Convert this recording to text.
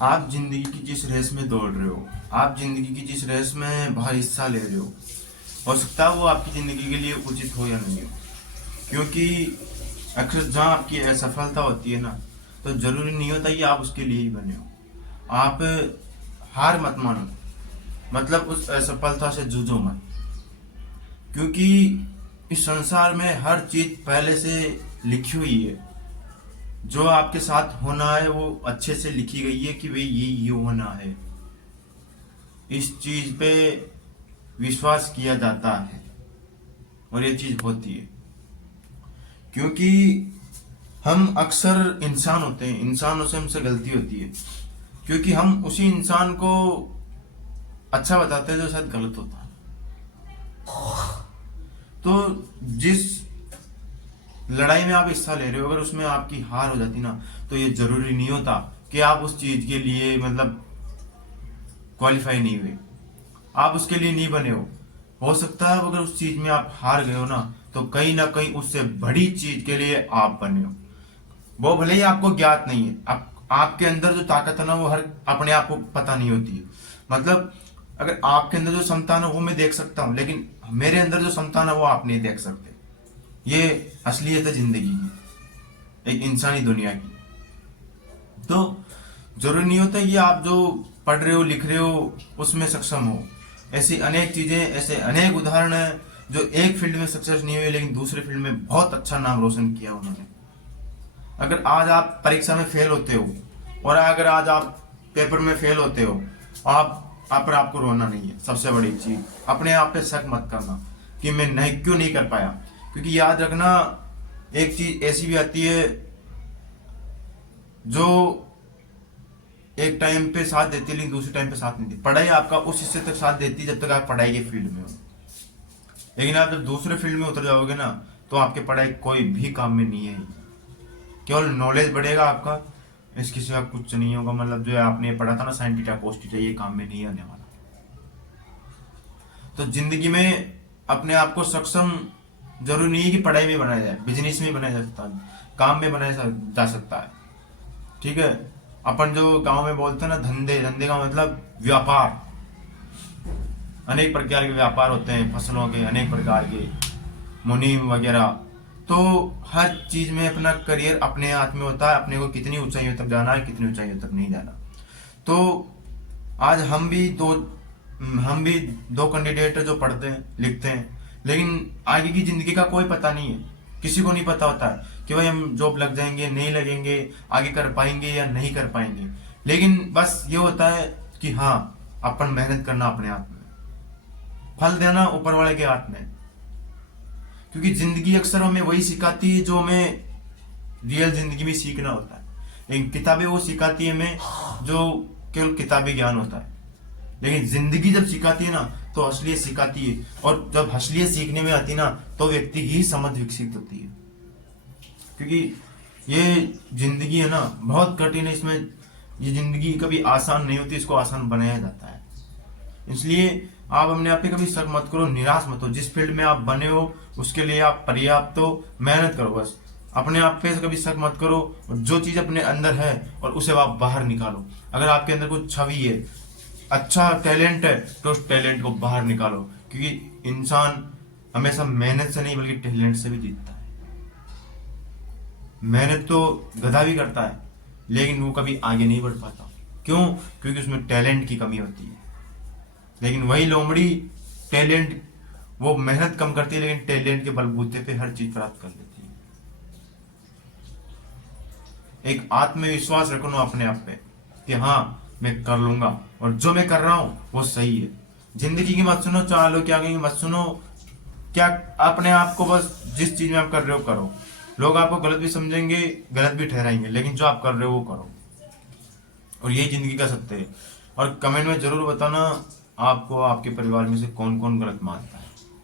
आप जिंदगी की जिस रेस में दौड़ रहे हो, आप जिंदगी की जिस रेस में बाहर हिस्सा ले रहे हो सकता है वो आपकी जिंदगी के लिए उचित हो या नहीं हो। क्योंकि अक्सर जहाँ आपकी असफलता होती है ना, तो जरूरी नहीं होता कि आप उसके लिए ही बने हो। आप हार मत मानो, मतलब उस असफलता से जूझो मत। क्योंकि इस संसार में हर चीज पहले से लिखी हुई है। जो आपके साथ होना है वो अच्छे से लिखी गई है कि भाई ये होना है। इस चीज पे विश्वास किया जाता है और ये चीज होती है। क्योंकि हम अक्सर इंसान होते हैं, इंसानों से हमसे गलती होती है। क्योंकि हम उसी इंसान को अच्छा बताते हैं जो शायद गलत होता है। तो जिस लड़ाई में आप हिस्सा ले रहे हो, अगर उसमें आपकी हार हो जाती ना, तो ये जरूरी नहीं होता कि आप उस चीज के लिए मतलब क्वालिफाई नहीं हुए, आप उसके लिए नहीं बने हो सकता है अगर उस चीज में आप हार गए हो ना, तो कहीं ना कहीं उससे बड़ी चीज के लिए आप बने हो। वो भले ही आपको ज्ञात नहीं है। आपके अंदर जो ताकत है ना, वो हर अपने आप को पता नहीं होती है। मतलब अगर आपके अंदर जो क्षमता है ना, वो मैं देख सकता हूँ, लेकिन मेरे अंदर जो क्षमता है ना, वो आप नहीं देख सकते। ये असलियत है जिंदगी की, एक इंसानी दुनिया की। तो जरूरी नहीं होता कि आप जो पढ़ रहे हो लिख रहे हो उसमें सक्षम हो। ऐसी अनेक चीजें, ऐसे अनेक उदाहरण हैं जो एक फील्ड में सक्सेस नहीं हुए लेकिन दूसरे फील्ड में बहुत अच्छा नाम रोशन किया उन्होंने। अगर आज आप परीक्षा में फेल होते हो और अगर आज आप पेपर में फेल होते हो, आप पर आपको रोना नहीं है। सबसे बड़ी चीज, अपने आप पे शक मत करना कि मैं नहीं क्यों नहीं कर पाया। क्योंकि याद रखना, एक चीज ऐसी भी आती है जो एक टाइम पे साथ देती है लेकिन दूसरे टाइम पे साथ नहीं देती। पढ़ाई आपका उस हिस्से तक साथ देती है जब तक आप पढ़ाई के फील्ड में हो, लेकिन आप जब दूसरे फील्ड में उतर जाओगे ना, तो आपकी पढ़ाई कोई भी काम में नहीं है। केवल नॉलेज बढ़ेगा आपका, इसके सिवा कुछ नहीं होगा। मतलब जो आपने पढ़ा था ना, साइन थीटा कोस थीटा, ये काम में नहीं आने वाला। तो जिंदगी में अपने आप को सक्षम जरूरी नहीं है कि पढ़ाई में बनाया जाए, बिजनेस में बनाया जा सकता है, काम में बनाया जा सकता है। ठीक है, अपन जो गांव में बोलते हैं ना, धंधे, धंधे का मतलब व्यापार। अनेक प्रकार के व्यापार होते हैं, फसलों के अनेक प्रकार के, मुनीम वगैरह। तो हर चीज में अपना करियर अपने हाथ में होता है, अपने को कितनी ऊंचाइयों तक जाना है, कितनी ऊंचाइयों तक नहीं जाना। तो आज हम भी दो कैंडिडेट जो पढ़ते हैं लिखते हैं, लेकिन आगे की जिंदगी का कोई पता नहीं है। किसी को नहीं पता होता है कि भाई हम जॉब लग जाएंगे नहीं लगेंगे, आगे कर पाएंगे या नहीं कर पाएंगे। लेकिन बस ये होता है कि हाँ, अपन मेहनत करना अपने हाथ में, फल देना ऊपर वाले के हाथ में। क्योंकि जिंदगी अक्सर हमें वही सिखाती है जो हमें रियल जिंदगी में सीखना होता है। लेकिन किताबें वो सिखाती है हमें जो केवल किताबी ज्ञान होता है। लेकिन जिंदगी जब सिखाती है ना, तो असलियत सिखाती है। और जब असलियत सीखने में आती है ना, तो व्यक्ति ही समझ विकसित होती है। क्योंकि ये जिंदगी है ना, बहुत कठिन है। इसमें ये जिंदगी कभी आसान नहीं होती, इसको आसान बनाया जाता है। इसलिए आप अपने आप पे कभी शक मत करो, निराश मत हो। जिस फील्ड में आप बने हो उसके लिए आप पर्याप्त हो, मेहनत करो। बस अपने आप पे कभी शक मत करो, और जो चीज अपने अंदर है और उसे आप बाहर निकालो। अगर आपके अंदर कुछ छवि है, अच्छा टैलेंट है, तो उस टैलेंट को बाहर निकालो। क्योंकि इंसान हमेशा मेहनत से नहीं बल्कि टैलेंट से भी जीतता है। मेहनत तो गधा भी करता है, लेकिन वो कभी आगे नहीं बढ़ पाता। क्यों? क्योंकि उसमें टैलेंट की कमी होती है। लेकिन वही लोमड़ी, टैलेंट, वो मेहनत कम करती है लेकिन टैलेंट के बलबूते पे हर चीज प्राप्त कर लेती है। एक आत्मविश्वास रखो ना अपने आप पे कि हाँ, मैं कर लूंगा और जो मैं कर रहा हूं वो सही है। जिंदगी की मत सुनो, चालो क्या कहेंगे मत सुनो। क्या, अपने आप को बस जिस चीज में आप कर रहे हो करो। लोग आपको गलत भी समझेंगे, गलत भी ठहराएंगे, लेकिन जो आप कर रहे हो वो करो। और यही जिंदगी का सत्य है। और कमेंट में जरूर बताना आपको आपके परिवार में से कौन कौन गलत मानता है।